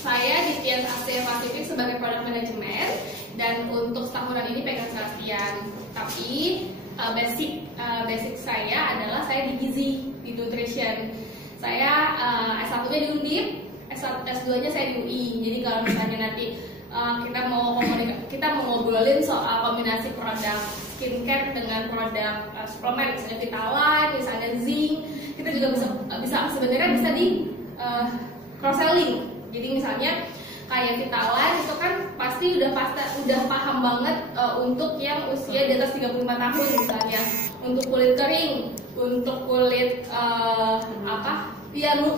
Saya di Tian Asia Pasifik sebagai product management, dan untuk setahunan ini pegang Sebastian. Tapi basic saya adalah saya di Gizi, di nutrition. Saya S1-nya di Undip, S2-nya saya di UI. Jadi kalau misalnya nanti kita mau ngobrolin soal kombinasi produk skincare dengan produk suplemen, misalnya Vitaline, misalnya zinc, kita juga bisa sebenarnya bisa di cross selling. Jadi misalnya kayak Vitaline itu kan pasti udah paham banget untuk yang usia di atas 35 tahun misalnya, untuk kulit kering, untuk kulit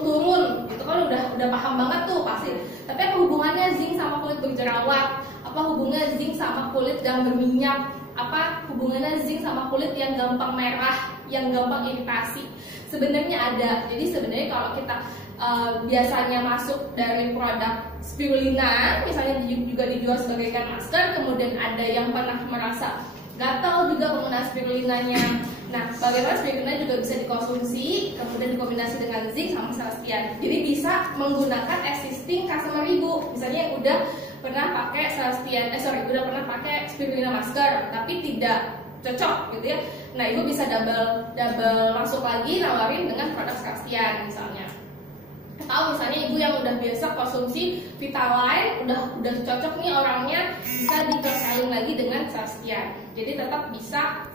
turun, itu kan udah paham banget tuh pasti. Tapi apa hubungannya zinc sama kulit berjerawat? Apa hubungannya zinc sama kulit yang berminyak? Apa hubungannya zinc sama kulit yang gampang merah, yang gampang iritasi? Sebenarnya ada. Jadi sebenarnya kalau kita biasanya masuk dari produk spirulina, misalnya juga dijual sebagai ikan masker, kemudian ada yang pernah merasa gatal juga penggunaan spirulinanya. Nah, bagaimana spirulina juga bisa dikonsumsi, kemudian dikombinasi dengan zinc sama Sebastian. Jadi bisa menggunakan existing customer ibu, misalnya yang udah pernah pakai udah pernah pakai spirulina masker, tapi tidak cocok gitu ya. Nah, ibu bisa double masuk lagi nawarin dengan produk Sebastian misalnya. Atau misalnya ibu yang udah biasa konsumsi Vitaline, udah cocok nih orangnya, bisa di cross selling lagi dengan Sebastian. Jadi tetap bisa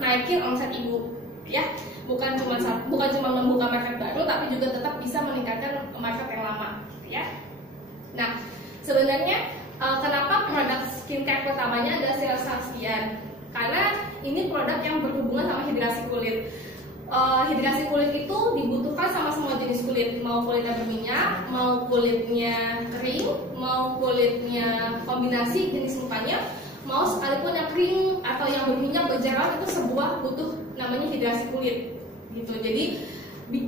naikin omset ibu, ya. Bukan cuma membuka market baru, tapi juga tetap bisa meningkatkan market yang lama, ya. Nah, sebenarnya kenapa produk skincare pertamanya adalah Sebastian? Karena ini produk yang berhubungan sama hidrasi kulit. Hidrasi kulit itu dibutuhkan sama semua jenis kulit, mau kulitnya berminyak, mau kulitnya kering, mau kulitnya kombinasi jenis mukanya, mau sekalipun yang kering atau yang berminyak berjerawat, itu sebuah butuh namanya hidrasi kulit gitu. Jadi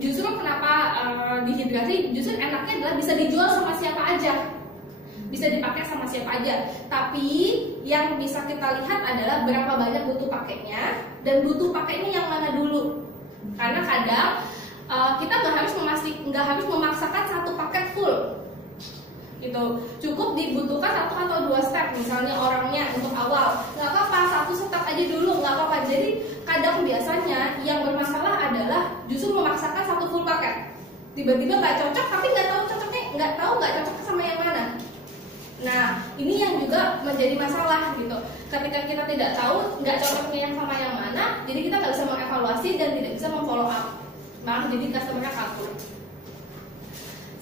justru kenapa dihidrasi, justru enaknya adalah bisa dijual sama siapa aja, bisa dipakai sama siapa aja. Tapi yang bisa kita lihat adalah berapa banyak butuh pakainya, dan butuh pakainya yang mana dulu. Karena kadang kita nggak harus memaksakan satu paket full gitu. Cukup dibutuhkan 1 atau 2 step, misalnya orangnya untuk awal nggak apa-apa, 1 step aja dulu, nggak apa-apa. Jadi kadang biasanya yang bermasalah adalah justru memaksakan 1 full paket, tiba-tiba nggak cocok, tapi nggak tahu cocok sama yang mana. Nah, ini yang juga menjadi masalah gitu. Ketika kita tidak tahu nggak cocoknya yang sama yang mana, jadi kita nggak bisa mengevaluasi dan tidak bisa memfollow up, malah jadi customernya kabur.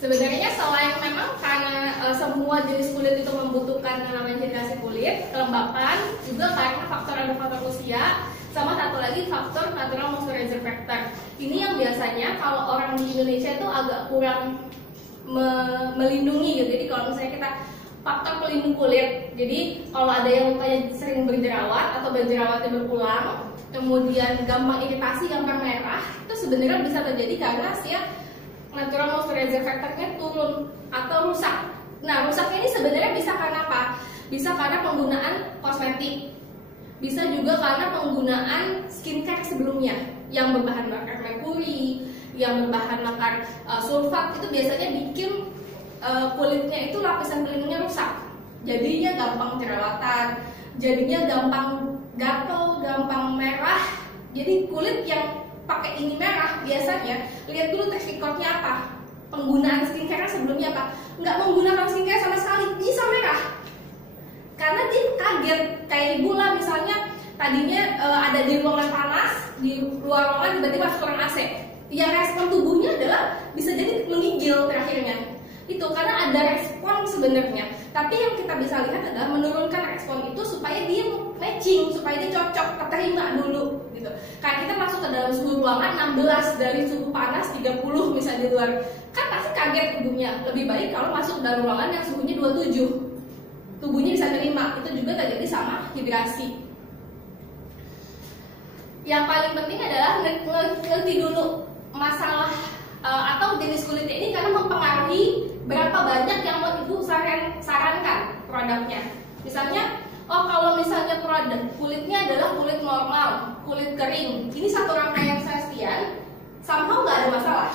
Sebenarnya selain memang karena semua jenis kulit itu membutuhkan namanya hidrasi kulit, kelembapan, juga karena faktor usia, sama satu lagi faktor natural moisturizer factor. Ini yang biasanya kalau orang di Indonesia itu agak kurang melindungi gitu. Jadi kalau misalnya kita faktor pelindung kulit, jadi kalau ada yang mukanya sering berjerawat atau berjerawatnya berulang, kemudian gampang iritasi, gampang merah, itu sebenarnya bisa terjadi karena natural moisturizer factor-nya turun atau rusak. Nah, rusaknya ini sebenarnya bisa karena apa? Bisa karena penggunaan kosmetik, bisa juga karena penggunaan skincare sebelumnya yang berbahan bakar merkuri, yang berbahan bakar sulfat, itu biasanya bikin kulitnya itu lapisan pelindungnya rusak, jadinya gampang jerawatan, jadinya gampang gatal, gampang merah. Jadi kulit yang pakai ini merah, biasanya lihat dulu track recordnya apa, penggunaan skincare sebelumnya apa. Nggak menggunakan skincare sama sekali bisa merah, karena dia kaget. Kayak ibu lah misalnya, tadinya ada di ruangan panas, di luar ruangan tiba-tiba masuk ruangan AC, yang respon tubuhnya adalah bisa jadi menggigil terakhirnya. Itu karena ada respon sebenarnya, tapi yang kita bisa lihat adalah menurunkan respon itu supaya dia matching, supaya dia cocok, keterima dulu gitu. Kayak kita masuk ke dalam suhu ruangan 16 dari suhu panas 30 misalnya di luar, kan pasti kaget tubuhnya. Lebih baik kalau masuk ke dalam ruangan yang suhunya 27, tubuhnya bisa terima. Itu juga terjadi sama hidrasi. Yang paling penting adalah ngerti dulu masalah atau jenis kulitnya ini, karena mempengaruhi berapa banyak yang mau ibu sarankan produknya. Misalnya, kalau misalnya produk kulitnya adalah kulit normal, kulit kering, ini satu rangkaian Sebastian, somehow nggak ada masalah.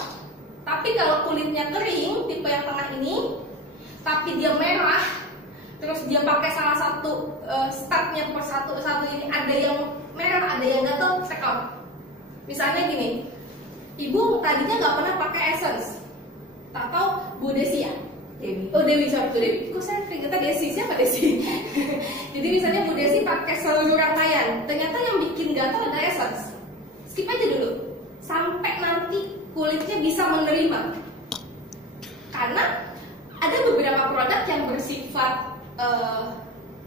Tapi kalau kulitnya kering, tipe yang tengah ini, tapi dia merah, terus dia pakai salah satu stepnya per satu ini, ada yang merah, ada yang gatal, check out. Misalnya gini, ibu tadinya nggak pernah pakai essence, atau Bu Desi ya? Dewi. Oh Dewi, sorry, Dewi. Kok saya ingatnya Desi, siapa Desi? Jadi misalnya Bu Desi pakai seluruh rangkaian, ternyata yang bikin gatal ada essence. Skip aja dulu, sampai nanti kulitnya bisa menerima. Karena ada beberapa produk yang bersifat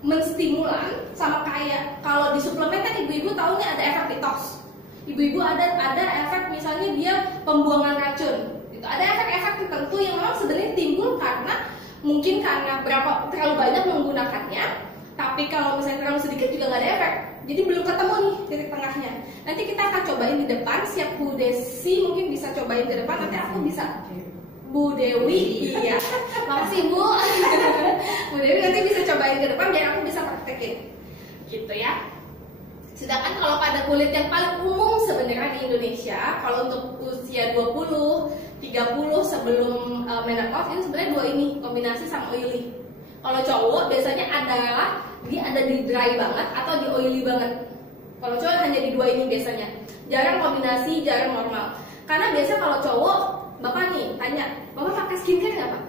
menstimulan, sama kayak kalau di suplemen kan ibu-ibu tahunya ada efek detox. Ibu-ibu ada efek misalnya dia pembuangan racun. Itu ada efek-efek tertentu yang memang sebenarnya timbul karena mungkin karena terlalu banyak menggunakannya, tapi kalau misalnya terlalu sedikit juga nggak ada efek. Jadi belum ketemu nih titik tengahnya. Nanti kita akan cobain di depan. Siap Bu Desi mungkin bisa cobain ke depan. Nanti aku bisa. Bu Dewi, iya. Makasih Bu. Bu Dewi nanti bisa cobain ke depan biar aku bisa praktekin. Gitu ya. Sedangkan kalau pada kulit yang paling umum sebenarnya di Indonesia, kalau untuk usia 20, 30 sebelum menopause, ini sebenarnya dua ini kombinasi sama oily. Kalau cowok biasanya adalah dia ada di dry banget atau di oily banget. Kalau cowok hanya di dua ini biasanya. Jarang kombinasi, jarang normal. Karena biasa kalau cowok, bapak nih tanya, bapak pakai skincare nggak pak?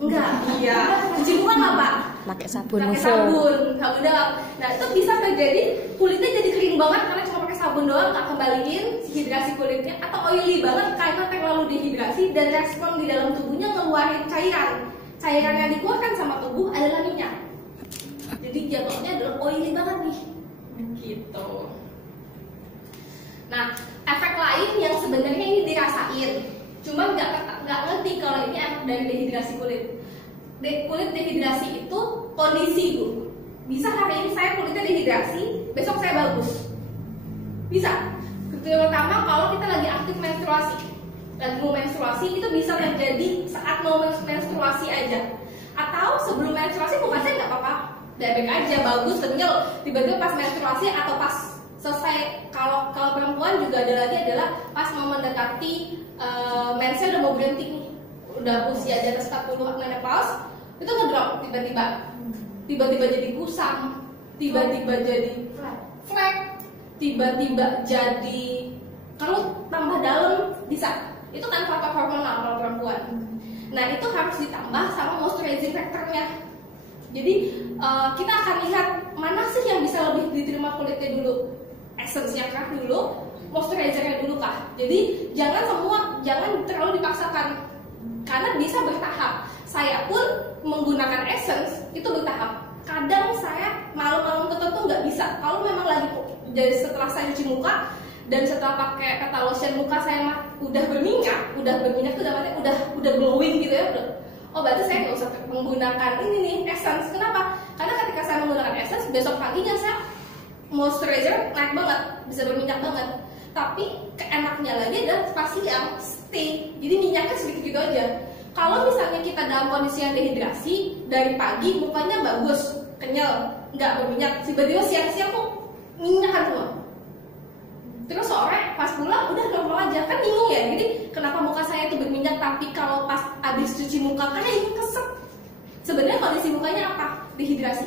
Enggak. Iya. Cuci muka nggak pak? Pakai sabun. Pakai sabun doang. Nah itu bisa terjadi kulitnya jadi kering banget karena cuma pakai sabun doang, nggak kembaliin hidrasi kulitnya, atau oily banget karena terlalu dehidrasi dan respon di dalam tubuhnya ngeluarin cairan. Cairan yang dikeluarkan sama tubuh adalah minyak. Jadi jatuhnya adalah oily banget nih. Gitu. Nah, efek lain yang sebenarnya ini dirasain, cuma nggak ngerti kalau ini efek dari dehidrasi kulit. Kulit dehidrasi itu kondisi Bu. Bisa hari ini saya kulitnya dehidrasi, besok saya bagus. Bisa. Terutama kalau kita lagi aktif menstruasi. Lagi mau menstruasi itu bisa terjadi saat mau menstruasi aja. Atau sebelum menstruasi muka saya nggak apa-apa, baik aja, bagus, kenyal. Tiba-tiba pas menstruasi atau pas selesai, kalau perempuan juga ada lagi adalah pas mau mendekati mensnya udah mau berhenti nih, udah usia di atas 40 menopause, itu ngedrop tiba-tiba jadi kusam, tiba-tiba jadi flek, tiba-tiba jadi kalau tambah dalam bisa. Itu kan faktor hormonal kalau perempuan. Nah itu harus ditambah sama moisturizing factornya. Jadi kita akan lihat mana sih yang bisa lebih diterima kulitnya dulu, essence-nya kah dulu, moisturizer-nya dulu kah. Jadi jangan terlalu dipaksakan karena bisa bertahap. Saya pun menggunakan essence itu bertahap. Kadang saya malam-malam tertentu nggak bisa. Kalau memang lagi jadi setelah saya cuci muka dan setelah pakai kata lotion muka saya udah berminyak tuh udah glowing gitu ya, oh berarti saya nggak usah menggunakan ini nih essence. Kenapa? Karena ketika saya menggunakan essence, besok paginya saya moisturizer naik banget, bisa berminyak banget. Tapi keenaknya lagi adalah pas siang stay, jadi minyaknya sedikit gitu aja. Kalau misalnya kita dalam kondisi yang dehidrasi, dari pagi mukanya bagus, kenyal, nggak berminyak, tiba-tiba siang-siang tuh minyakan semua. Terus sore pas pulang udah normal aja, kan bingung ya. Jadi kenapa muka saya itu berminyak, tapi kalau pas habis cuci muka karena ini kesek. Sebenarnya kondisi mukanya apa? Dehidrasi.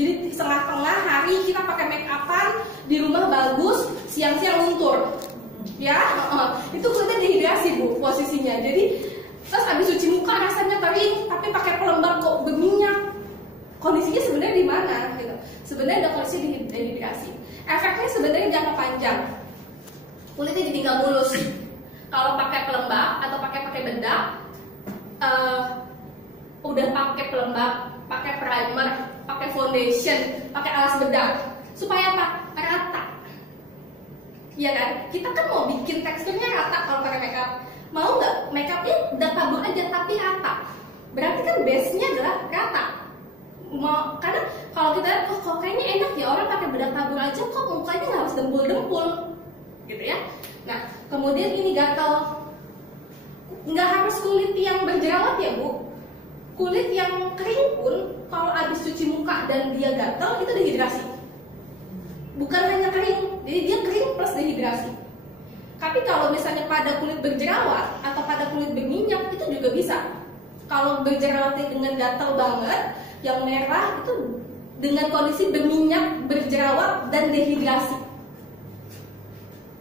Jadi setengah-tengah hari kita pakai make upan, di rumah bagus, siang-siang luntur. Ya, itu kulitnya dehidrasi Bu posisinya. Jadi terus habis cuci muka rasanya kering, tapi pakai pelembab kok berminyak. Kondisinya sebenarnya di mana gitu. Sebenarnya ada kondisi dehidrasi. Efeknya sebenarnya jangka panjang. Kulitnya jadi nggak mulus. Kalau pakai pelembab atau pakai bedak, udah pakai pelembab, pakai primer, pakai foundation, pakai alas bedak, supaya apa? Rata. Iya kan? Kita kan mau bikin teksturnya rata kalau pakai makeup. Mau nggak? Makeupnya udah tabur aja tapi rata. Berarti kan base-nya adalah rata. Karena kalau kita lihat, kok kayaknya enak ya orang pakai bedak tabur aja, kok mukanya nggak harus dempul-dempul, gitu ya. Nah, kemudian ini gatal, nggak harus kulit yang berjerawat ya Bu. Kulit yang kering pun kalau habis cuci muka dan dia gatal itu dehidrasi. Bukan hanya kering, jadi dia kering plus dehidrasi. Tapi kalau misalnya pada kulit berjerawat atau pada kulit berminyak itu juga bisa. Kalau berjerawat dengan gatal banget, yang merah itu dengan kondisi berminyak, berjerawat, dan dehidrasi.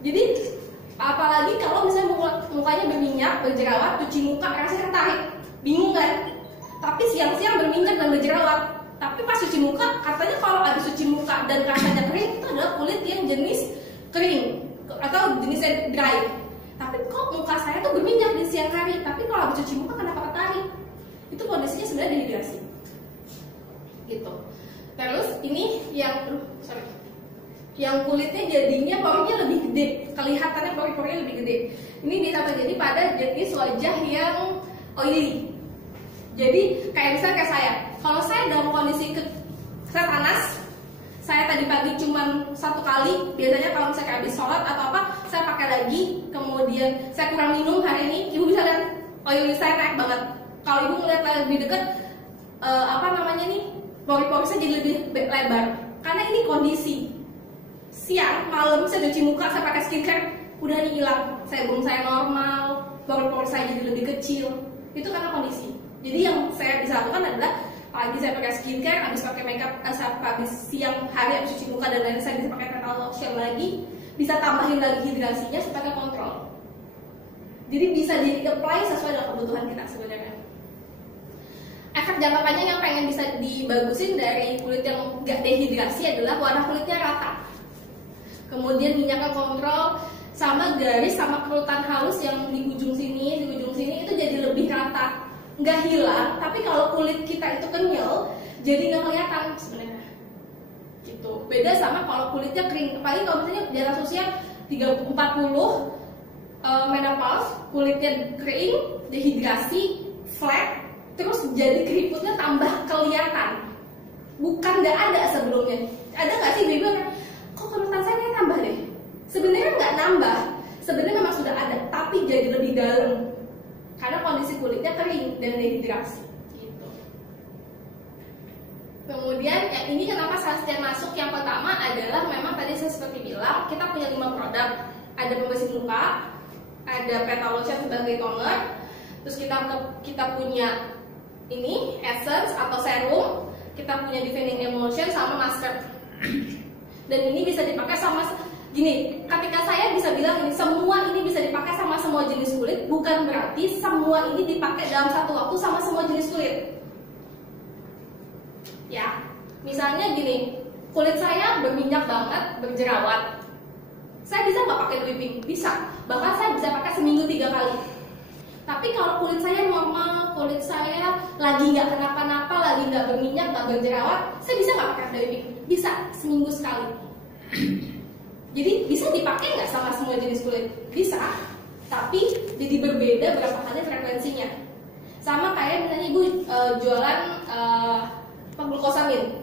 Jadi apalagi kalau misalnya mukanya berminyak, berjerawat, cuci muka rasanya tertarik, bingung kan? Tapi siang-siang berminyak dan berjerawat, tapi pas cuci muka katanya kalau habis cuci muka dan rasanya kering itu adalah kulit yang jenis kering atau jenisnya dry. Tapi kok muka saya tuh berminyak di siang hari, tapi kalau habis cuci muka kenapa tertarik? Itu kondisinya sebenarnya dehidrasi. Gitu. Terus ini yang kulitnya jadinya porinya lebih gede, kelihatannya pori-porinya lebih gede. Ini bisa terjadi pada jenis wajah yang oily. Jadi kayak misalnya kayak saya, kalau saya dalam kondisi saya panas, saya tadi pagi cuma 1 kali, biasanya kalau misalnya habis sholat atau apa, saya pakai lagi, kemudian saya kurang minum hari ini, ibu bisa lihat oily saya naik banget. Kalau ibu ngeliat lebih deket, pori-pori saya jadi lebih lebar, karena ini kondisi. Siang, malam saya cuci muka, saya pakai skincare, udah nih hilang. Sebum saya normal, pori-pori saya jadi lebih kecil. Itu karena kondisi. Jadi yang saya bisa lakukan adalah pagi saya pakai skincare, habis pakai makeup, habis siang hari habis cuci muka dan lain saya bisa pakai total lotion lagi, bisa tambahin lagi hidrasinya supaya kontrol. Jadi bisa di-apply sesuai dengan kebutuhan kita sebenarnya. Efek jangka panjang yang pengen bisa dibagusin dari kulit yang gak dehidrasi adalah warna kulitnya rata. Kemudian minyaknya kontrol, sama garis sama kerutan halus yang di ujung sini itu jadi lebih rata. Nggak hilang, tapi kalau kulit kita itu kenyal, jadi nggak kelihatan sebenarnya. Gitu. Beda sama kalau kulitnya kering. Apalagi kalau misalnya di atas usia 30-40 menopause, kulitnya kering, dehidrasi, flek, terus jadi keriputnya tambah kelihatan. Bukan nggak ada sebelumnya. Ada nggak sih ibu kan? Kok kerutan saya kayak tambah deh? Sebenarnya nggak nambah. Sebenarnya memang sudah ada, tapi jadi lebih dalam. Karena kondisi kulitnya kering dan dehidrasi. Gitu. Kemudian yang ini kenapa sunscreen masuk? Yang pertama adalah memang tadi saya seperti bilang kita punya 5 produk. Ada pembersih muka, ada petal lotion sebagai toner, terus kita punya ini essence atau serum, kita punya defending emulsion sama masker. Dan ini bisa dipakai sama gini, ketika saya bisa bilang ini semua ini bisa dipakai sama semua jenis kulit, bukan berarti semua ini dipakai dalam satu waktu sama semua jenis kulit. Ya, misalnya gini, kulit saya berminyak banget, berjerawat. Saya bisa nggak pakai whipping? Bisa. Bahkan saya bisa pakai seminggu 3 kali. Tapi kalau kulit saya normal, kulit saya lagi nggak kenapa-napa, lagi nggak berminyak, nggak berjerawat, saya bisa nggak pakai whipping? Bisa, seminggu sekali. Jadi bisa dipakai nggak sama semua jenis kulit? Bisa, tapi jadi berbeda berapa kali frekuensinya. Sama kayak misalnya ibu jualan glukosamin.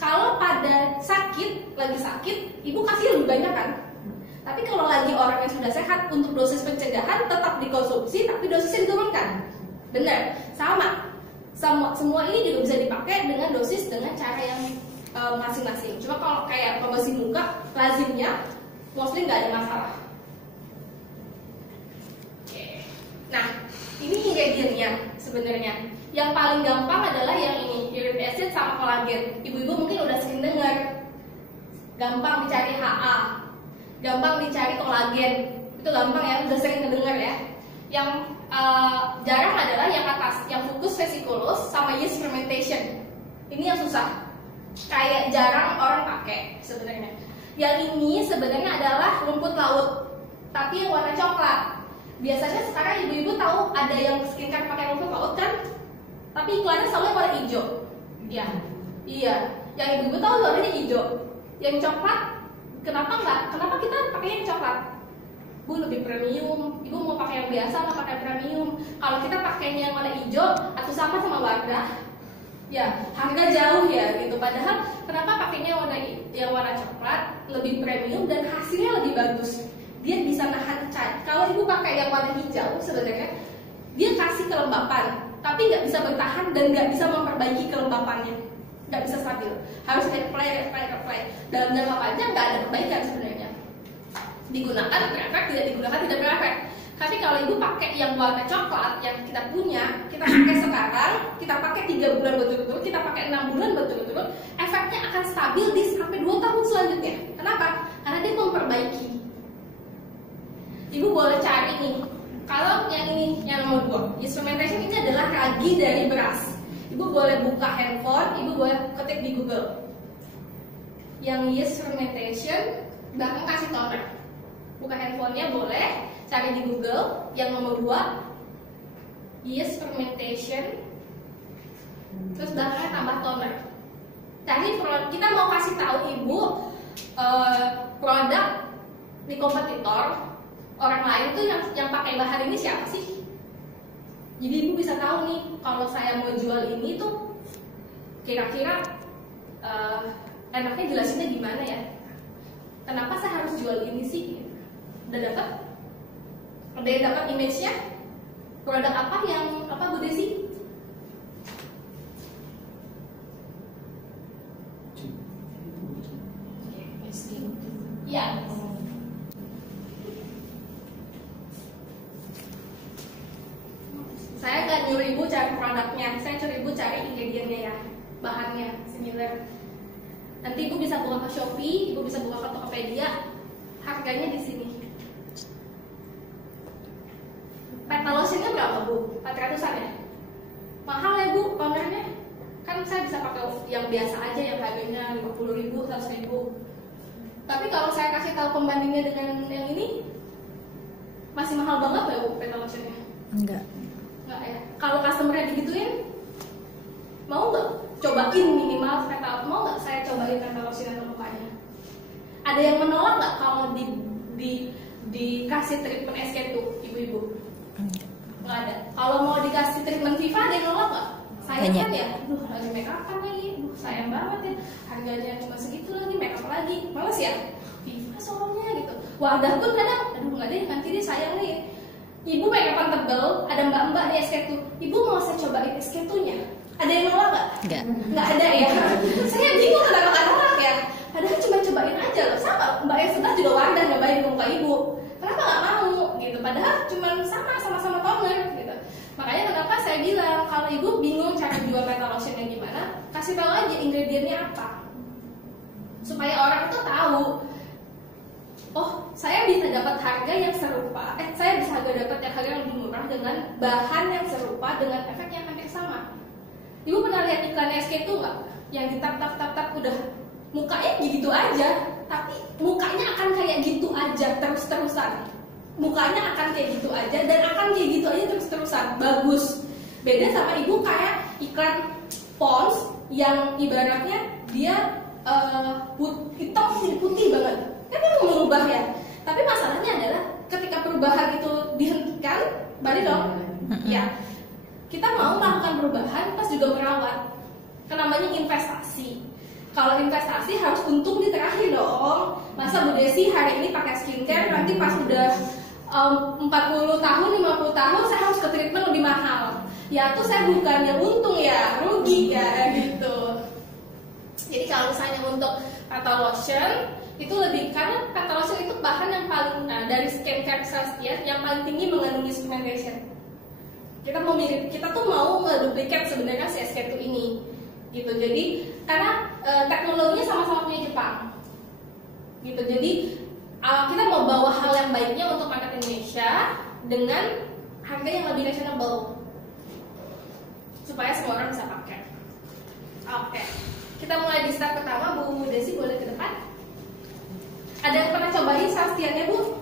Kalau pada lagi sakit, ibu kasih lebih banyak kan? Tapi kalau lagi orang yang sudah sehat, untuk dosis pencegahan tetap dikonsumsi, tapi dosisnya diturunkan. Benar, sama. Semua ini juga bisa dipakai dengan dosis dengan cara yang masing-masing. Cuma kalau kayak pembersih muka, lazimnya mostly nggak ada masalah. Oke. Nah, ini ingredientnya sebenarnya. Yang paling gampang adalah yang ini, uric acid sama kolagen. Ibu-ibu mungkin udah sering dengar. Gampang dicari HA, gampang dicari kolagen. Itu gampang ya, udah sering kedengar ya. Yang jarang adalah yang atas, yang fucus vesiculus sama yeast fermentation. Ini yang susah. Kayak jarang orang pakai sebenarnya. Yang ini sebenarnya adalah rumput laut, tapi yang warna coklat. Biasanya sekarang ibu-ibu tahu ada yang skincare pakai rumput laut kan? Tapi iklannya selalu warna hijau. Ya, iya. Yang ibu-ibu tahu warnanya hijau. Yang coklat, kenapa enggak? Kenapa kita pakai yang coklat? Bu, lebih premium. Ibu mau pakai yang biasa atau pakai premium? Kalau kita pakainya yang warna hijau atau sama warna, ya harga jauh ya gitu. Padahal kenapa pakainya yang warna coklat lebih premium dan hasilnya lebih bagus? Dia bisa nahan cat. Kalau ibu pakai yang warna hijau sebenarnya dia kasih kelembapan, tapi nggak bisa bertahan dan nggak bisa memperbaiki kelembapannya, nggak bisa stabil. Harus apply. Dalam jangka panjang nggak ada perbaikan sebenarnya. Digunakan berefek, tidak digunakan tidak berefek. Tapi kalau ibu pakai yang warna coklat yang kita punya, kita pakai sekarang, kita pakai 3 bulan berturut-turut, kita pakai 6 bulan berturut-turut, efeknya akan stabil di sampai 2 tahun selanjutnya. Kenapa? Karena dia memperbaiki. Ibu boleh cari nih. Kalau yang ini, yang nomor 2, instrumentation ini adalah ragi dari beras. Ibu boleh buka handphone, ibu boleh ketik di Google. Yang yeast fermentation, bahkan kasih toner. Buka handphonenya boleh, cari di Google. Yang nomor 2, yeast fermentation, terus belakangnya tambah toner. Tadi kita mau kasih tahu ibu produk di kompetitor orang lain tuh yang pakai bahan ini siapa sih? Jadi ibu bisa tahu nih, kalau saya mau jual ini tuh kira-kira enaknya jelasinnya gimana ya? Kenapa saya harus jual ini sih? Udah dapat? Ada yang dapat image-nya? Produk apa yang Bu Desi? Ya. Saya nggak nyuruh ibu cari produknya, saya nyuruh ibu cari ingredientnya ya, bahannya similar. Nanti ibu bisa buka ke Shopee, ibu bisa buka ke Tokopedia, harganya di sini. Petalosinnya berapa bu? 400-an ya? Mahal ya bu, tonernya? Kan saya bisa pakai yang biasa aja yang harganya 50.000, 100.000. Tapi kalau saya kasih tahu pembandingnya dengan yang ini, masih mahal banget ya bu petalosinnya? Enggak. Enggak ya? Kalau customer-nya digituin, mau nggak cobain minimal petal? Mau nggak saya cobain petalosin atau mukanya? Ada yang menolak nggak kalau dikasih treatment SK2 ibu-ibu? Nggak ada. Kalau mau dikasih treatment Viva ada yang nolak nggak? Sayang kan ya? Duh, lagi make up lagi. Duh, sayang banget ya. Harganya cuma segitu lagi, make up lagi. Males ya? Viva soalnya gitu. Wadah pun kadang, aduh nggak deh, nanti dia sayang nih. Ibu make up tebel, ada mbak-mbak di SK2. Ibu mau saya cobain SK2-nya? Ada yang nolak nggak? Nggak ada ya. Saya bingung kenapa nggak nolak ya. Padahal cuma cobain aja loh. Sama mbak yang sebelah juga wadah nyobain ke muka ibu. Kenapa nggak mau gitu? Padahal cuma sama-sama toner gitu. Makanya kenapa saya bilang kalau ibu bingung cara jual petalosinnya gimana, kasih tahu aja ingredientnya apa, supaya orang itu tahu. Oh, saya bisa dapat harga yang serupa. Saya bisa dapat harga yang lebih murah dengan bahan yang serupa dengan efek yang hampir sama. Ibu pernah lihat iklan SK2 nggak? Yang ditap-tap udah mukanya gitu aja, tapi mukanya akan kayak gitu aja terus-terusan. Mukanya akan kayak gitu aja dan akan kayak gitu aja terus-terusan. Bagus. Beda sama ibu kayak iklan Pond's yang ibaratnya dia hitam putih banget. Kan dia mau merubah ya. Tapi masalahnya adalah ketika perubahan itu dihentikan, balik dong. Ya. Kita mau melakukan perubahan plus juga merawat. Kan namanya investasi. Kalau investasi harus untung di terakhir dong. Masa Bu Desi hari ini pakai skincare, nanti pas udah 40 tahun, 50 tahun saya harus ke treatment lebih mahal. Ya tuh saya bukannya untung ya, rugi ya gitu. Jadi kalau misalnya untuk petalotion itu lebih, karena petalotion itu bahan yang paling dari skincare ya, yang paling tinggi mengandung instrumentation. Kita tuh mau ngeduplikat sebenarnya si SK2 ini gitu. Jadi karena teknologinya sama-sama punya Jepang gitu. Jadi kita mau bawa hal yang baiknya untuk market Indonesia dengan harga yang lebih reasonable supaya semua orang bisa pakai. Oke. Kita mulai di step pertama. Bu Desi boleh ke depan. Ada yang pernah cobain Sastiannya Bu?